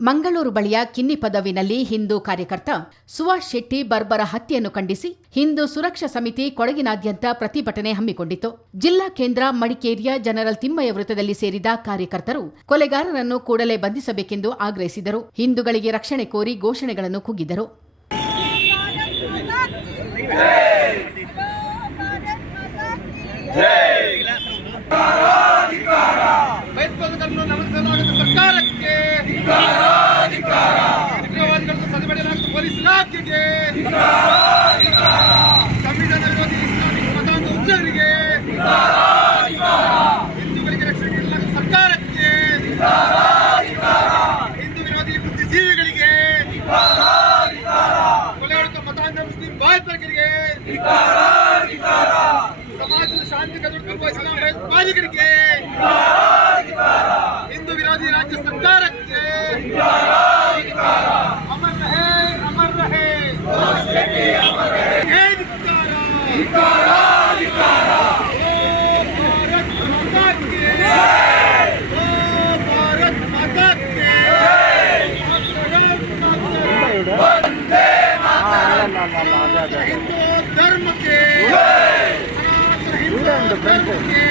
ಮಂಗಳೂರು ಬಳಿಯ ಕಿನ್ನಿ ಪದವಿನಲ್ಲಿ ಹಿಂದೂ ಕಾರ್ಯಕರ್ತ ಸುಭಾಷ್ ಶೆಟ್ಟಿ ಬರ್ಬರ ಹತ್ಯೆಯನ್ನು ಖಂಡಿಸಿ ಹಿಂದೂ ಸುರಕ್ಷಾ ಸಮಿತಿ ಕೊಡಗಿನಾದ್ಯಂತ ಪ್ರತಿಭಟನೆ ಹಮ್ಮಿಕೊಂಡಿತು ಜಿಲ್ಲಾ ಕೇಂದ್ರ ಮಡಿಕೇರಿಯ ಜನರಲ್ ತಿಮ್ಮಯ್ಯ ವೃತ್ತದಲ್ಲಿ ಸೇರಿದ ಕಾರ್ಯಕರ್ತರು ಕೊಲೆಗಾರರನ್ನು ಕೂಡಲೇ ಬಂಧಿಸಬೇಕೆಂದು ಆಗ್ರಹಿಸಿದರು. ಹಿಂದೂಗಳಿಗೆ ರಕ್ಷಣೆ ಕೋರಿ ಘೋಷಣೆಗಳನ್ನು ಕೂಗಿದರು ಭಯೋತ್ಪಾದಕರನ್ನು ನಮನಿಸಲಾಗದ ಸರ್ಕಾರಕ್ಕೆ ಉಗ್ರವಾದಿಗಳನ್ನು ಸದೆಬಡಿಯಲಾಗದ ಪೊಲೀಸ್ ಇಲಾಖೆಗೆ ಸಂವಿಧಾನ ವಿರೋಧಿ ಇಸ್ಲಾಮಿಕ್ ಉಗ್ರರಿಗೆ ಹಿಂದೂಗಳಿಗೆ ರಕ್ಷಣೆ ನೀಡಲಾಗದ ಸರ್ಕಾರಕ್ಕೆ ಹಿಂದೂ ವಿರೋಧಿ ಬುದ್ಧಿಜೀವಿಗಳಿಗೆ ಕೊಲೆಗಡುಕ ಮತಾಂಧ ಮುಸ್ಲಿಂ ಭಯೋತ್ಪಾದಕರಿಗೆ ಸಮಾಜದ ಶಾಂತಿ ಕದಡುತ್ತಿರುವ ಇಸ್ಲಾಂ ಭಯೋತ್ಪಾದಕರಿಗೆ ಹಿಂದೂ ವಿರೋಧಿ ರಾಜ್ಯ ಸರ್ಕಾರಕ್ಕೆ ಅಮರ್ ರಹೇ ಅಮರ್ ರಹೇ ಧಿಕ್ಕಾರ. हिंदू धर्म के धर्म के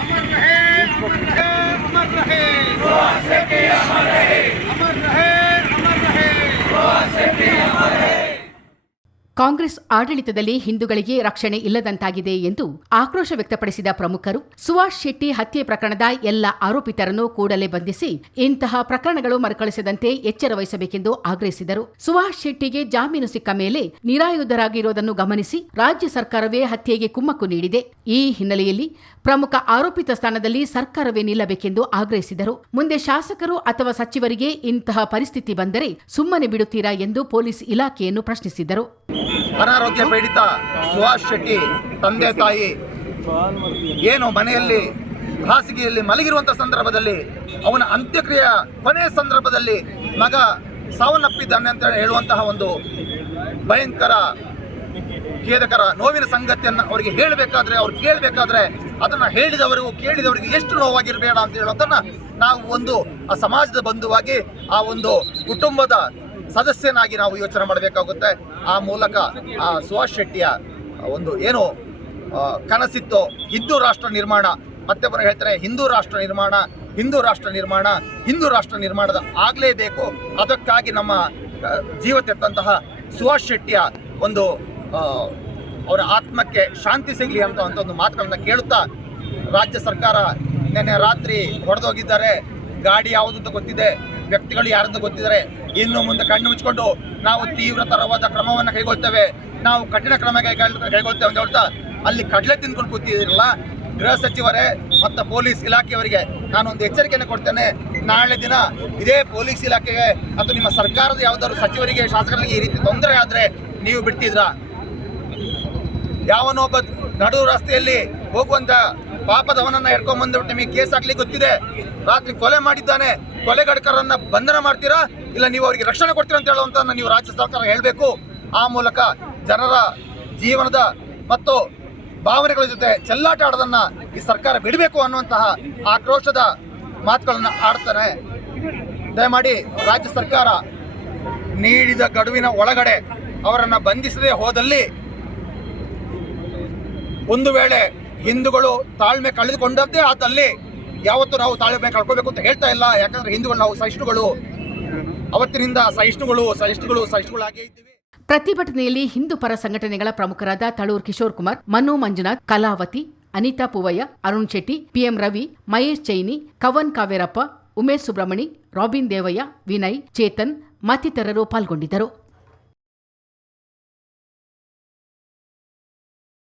अमर रहे अमर रहे अमर रहे। अमर रहे। अमर रहे अमर रहे। ಕಾಂಗ್ರೆಸ್ ಆಡಳಿತದಲ್ಲಿ ಹಿಂದೂಗಳಿಗೆ ರಕ್ಷಣೆ ಇಲ್ಲದಂತಾಗಿದೆ ಎಂದು ಆಕ್ರೋಶ ವ್ಯಕ್ತಪಡಿಸಿದ ಪ್ರಮುಖರು, ಸುಭಾಷ್ ಶೆಟ್ಟಿ ಹತ್ಯೆ ಪ್ರಕರಣದ ಎಲ್ಲ ಆರೋಪಿತರನ್ನು ಕೂಡಲೇ ಬಂಧಿಸಿ ಇಂತಹ ಪ್ರಕರಣಗಳು ಮರುಕಳಿಸದಂತೆ ಎಚ್ಚರ ವಹಿಸಬೇಕೆಂದು ಆಗ್ರಹಿಸಿದರು. ಸುಭಾಷ್ ಶೆಟ್ಟಿಗೆ ಜಾಮೀನು ಸಿಕ್ಕ ಮೇಲೆ ನಿರಾಯುಧರಾಗಿರುವುದನ್ನು ಗಮನಿಸಿ ರಾಜ್ಯ ಸರ್ಕಾರವೇ ಹತ್ಯೆಗೆ ಕುಮ್ಮಕ್ಕು ನೀಡಿದೆ. ಈ ಹಿನ್ನೆಲೆಯಲ್ಲಿ ಪ್ರಮುಖ ಆರೋಪಿತ ಸ್ಥಾನದಲ್ಲಿ ಸರ್ಕಾರವೇ ನಿಲ್ಲಬೇಕೆಂದು ಆಗ್ರಹಿಸಿದರು. ಮುಂದೆ ಶಾಸಕರು ಅಥವಾ ಸಚಿವರಿಗೆ ಇಂತಹ ಪರಿಸ್ಥಿತಿ ಬಂದರೆ ಸುಮ್ಮನೆ ಬಿಡುತ್ತೀರಾ ಎಂದು ಪೊಲೀಸ್ ಇಲಾಖೆಯನ್ನು ಪ್ರಶ್ನಿಸಿದರು. ಅನಾರೋಗ್ಯ ಪೀಡಿತ ಸುಹಾಸ್ ಶೆಟ್ಟಿ, ತಂದೆ ತಾಯಿ. ಏನು ಮನೆಯಲ್ಲಿ, ಹಾಸಿಗೆಯಲ್ಲಿ ಮಲಗಿರುವಂಥ ಸಂದರ್ಭದಲ್ಲಿ, ಅವನ ಅಂತ್ಯಕ್ರಿಯೆಯ ಕೊನೆಯ ಸಂದರ್ಭದಲ್ಲಿ ಮಗ ಸಾವನ್ನಪ್ಪಿದ್ದಾನೆ ಅಂತ ಹೇಳುವಂತಹ ಒಂದು ಭಯಂಕರ, ಖೇದಕರ ನೋವಿನ ಸಂಗತಿಯನ್ನು ಅವರಿಗೆ ಹೇಳಬೇಕಾದ್ರೆ, ಅವ್ರು ಕೇಳಬೇಕಾದ್ರೆ ಅದನ್ನು ಹೇಳಿದವರು ಕೇಳಿದವರಿಗೆ ಎಷ್ಟು ನೋವಾಗಿರಬೇಡ ಅಂತ ಹೇಳೋದನ್ನ ನಾವು ಒಂದು ಆ ಸಮಾಜದ ಬಂಧುವಾಗಿ ಆ ಒಂದು ಕುಟುಂಬದ ಸದಸ್ಯನಾಗಿ ನಾವು ಯೋಚನೆ ಮಾಡಬೇಕಾಗುತ್ತೆ. ಆ ಮೂಲಕ ಆ ಸುಭಾಷ್ ಶೆಟ್ಟಿಯ ಒಂದು ಏನು ಕನಸಿತ್ತು, ಹಿಂದೂ ರಾಷ್ಟ್ರ ನಿರ್ಮಾಣ. ಮತ್ತೆ ಮತ್ತೊಬ್ಬರು ಹೇಳ್ತಾರೆ, ಹಿಂದೂ ರಾಷ್ಟ್ರ ನಿರ್ಮಾಣ, ಹಿಂದೂ ರಾಷ್ಟ್ರ ನಿರ್ಮಾಣ, ಹಿಂದೂ ರಾಷ್ಟ್ರ ನಿರ್ಮಾಣದ ಆಗಲೇಬೇಕು. ಅದಕ್ಕಾಗಿ ನಮ್ಮ ಜೀವ ತೆತ್ತಂತಹ ಸುಭಾಷ್ ಶೆಟ್ಟಿಯ ಒಂದು ಅವರ ಆತ್ಮಕ್ಕೆ ಶಾಂತಿ ಸಿಗಲಿ ಅಂತ ಅಂತ ಒಂದು ಮಾತುಗಳನ್ನು ಕೇಳುತ್ತಾ ರಾಜ್ಯ ಸರ್ಕಾರ ನಿನ್ನೆ ರಾತ್ರಿ ಹೊಡೆದೋಗಿದ್ದಾರೆ. ಗಾಡಿ ಯಾವುದು ಅಂತ ಗೊತ್ತಿದೆ. ವ್ಯಕ್ತಿಗಳು ಯಾರಂತ ಗೊತ್ತಿದ್ದಾರೆ ಇನ್ನು ಮುಂದೆ ಕಣ್ಣು ಮುಚ್ಚಿಕೊಂಡು ನಾವು ತೀವ್ರತರವಾದ ಕ್ರಮವನ್ನು ಕೈಗೊಳ್ತೇವೆ. ನಾವು ಕಠಿಣ ಕ್ರಮ ಕೈಗೊಳ್ ಕೈಗೊಳ್ತೇವೆ ಅಂತ ಹೇಳ್ತಾ ಅಲ್ಲಿ ಕಡಲೆ ತಿನ್ಕೊಂಡು ಕೂತಿದಿರಲ್ಲ ಗೃಹ ಸಚಿವರೇ ಮತ್ತು ಪೊಲೀಸ್ ಇಲಾಖೆಯವರಿಗೆ ನಾನೊಂದು ಎಚ್ಚರಿಕೆಯನ್ನು ಕೊಡ್ತೇನೆ. ನಾಳೆ ದಿನ ಇದೇ ಪೊಲೀಸ್ ಇಲಾಖೆಗೆ ಅಥವಾ ನಿಮ್ಮ ಸರ್ಕಾರದ ಯಾವುದಾದ್ರು ಸಚಿವರಿಗೆ, ಶಾಸಕರಿಗೆ ಈ ರೀತಿ ತೊಂದರೆ ಆದರೆ ನೀವು ಬಿಡ್ತಿದ್ರಾ? ಯಾವನೊಬ್ಬ ನಡು ರಸ್ತೆಯಲ್ಲಿ ಹೋಗುವಂತ ಪಾಪದವನನ್ನ ಹಿಡ್ಕೊಂಡ್ ಬಂದ್ಬಿಟ್ಟು ನಿಮಗೆ ಕೇಸ್ ಹಾಕ್ಲಿಕ್ಕೆ ಗೊತ್ತಿದೆ. ರಾತ್ರಿ ಕೊಲೆ ಮಾಡಿದ್ದಾನೆ. ಕೊಲೆಗಡಕರನ್ನ ಬಂಧನ ಮಾಡ್ತೀರಾ? ಇಲ್ಲ ನೀವು ಅವರಿಗೆ ರಕ್ಷಣೆ ಕೊಡ್ತೀರಾ ಅಂತ ಹೇಳುವಂತ ನೀವು ರಾಜ್ಯ ಸರ್ಕಾರ ಹೇಳಬೇಕು. ಆ ಮೂಲಕ ಜನರ ಜೀವನದ ಮತ್ತು ಭಾವನೆಗಳ ಜೊತೆ ಚೆಲ್ಲಾಟ ಆಡೋದನ್ನ ಈ ಸರ್ಕಾರ ಬಿಡಬೇಕು ಅನ್ನುವಂತಹ ಆಕ್ರೋಶದ ಮಾತುಗಳನ್ನ ಆಡ್ತಾನೆ. ದಯಮಾಡಿ ರಾಜ್ಯ ಸರ್ಕಾರ ನೀಡಿದ ಗಡುವಿನ ಒಳಗಡೆ ಅವರನ್ನು ಬಂಧಿಸದೆ ಹೋದಲ್ಲಿ ಒಂದು ವೇಳೆ ಹಿಂದೂಗಳು ತಾಳ್ಮೆ ಕಳೆದುಕೊಂಡದ್ದೇ ಆದಲ್ಲಿ ಯಾವತ್ತೂ ನಾವು ತಾಳ್ಮೆ ಕಳ್ಕೋಬೇಕು ಅಂತ ಹೇಳ್ತಾ ಇಲ್ಲ. ಯಾಕಂದ್ರೆ ಹಿಂದೂಗಳು ನಾವು ಸಹಿಷ್ಣುಗಳು. ಅವತ್ತಿನಿಂದ ಸಹಿಷ್ಣುಗಳು ಸಹಿಷ್ಣುಗಳು ಸಹಿಷ್ಣುಗಳಾಗೇ ಇದ್ದೀವಿ. ಪ್ರತಿಭಟನೆಯಲ್ಲಿ ಹಿಂದೂ ಪರ ಸಂಘಟನೆಗಳ ಪ್ರಮುಖರಾದ Talur Kishore Kumar, Manu Manjunath, Kalavathi, Anitha Poovaiah, Arun Shetty, P M Ravi, Mahesh Chaini, Kavan Kaverappa Umesh Subramani, Robin Devaiah, Vinay, Chetan ಮತ್ತಿತರರು ಪಾಲ್ಗೊಂಡಿದ್ದರು.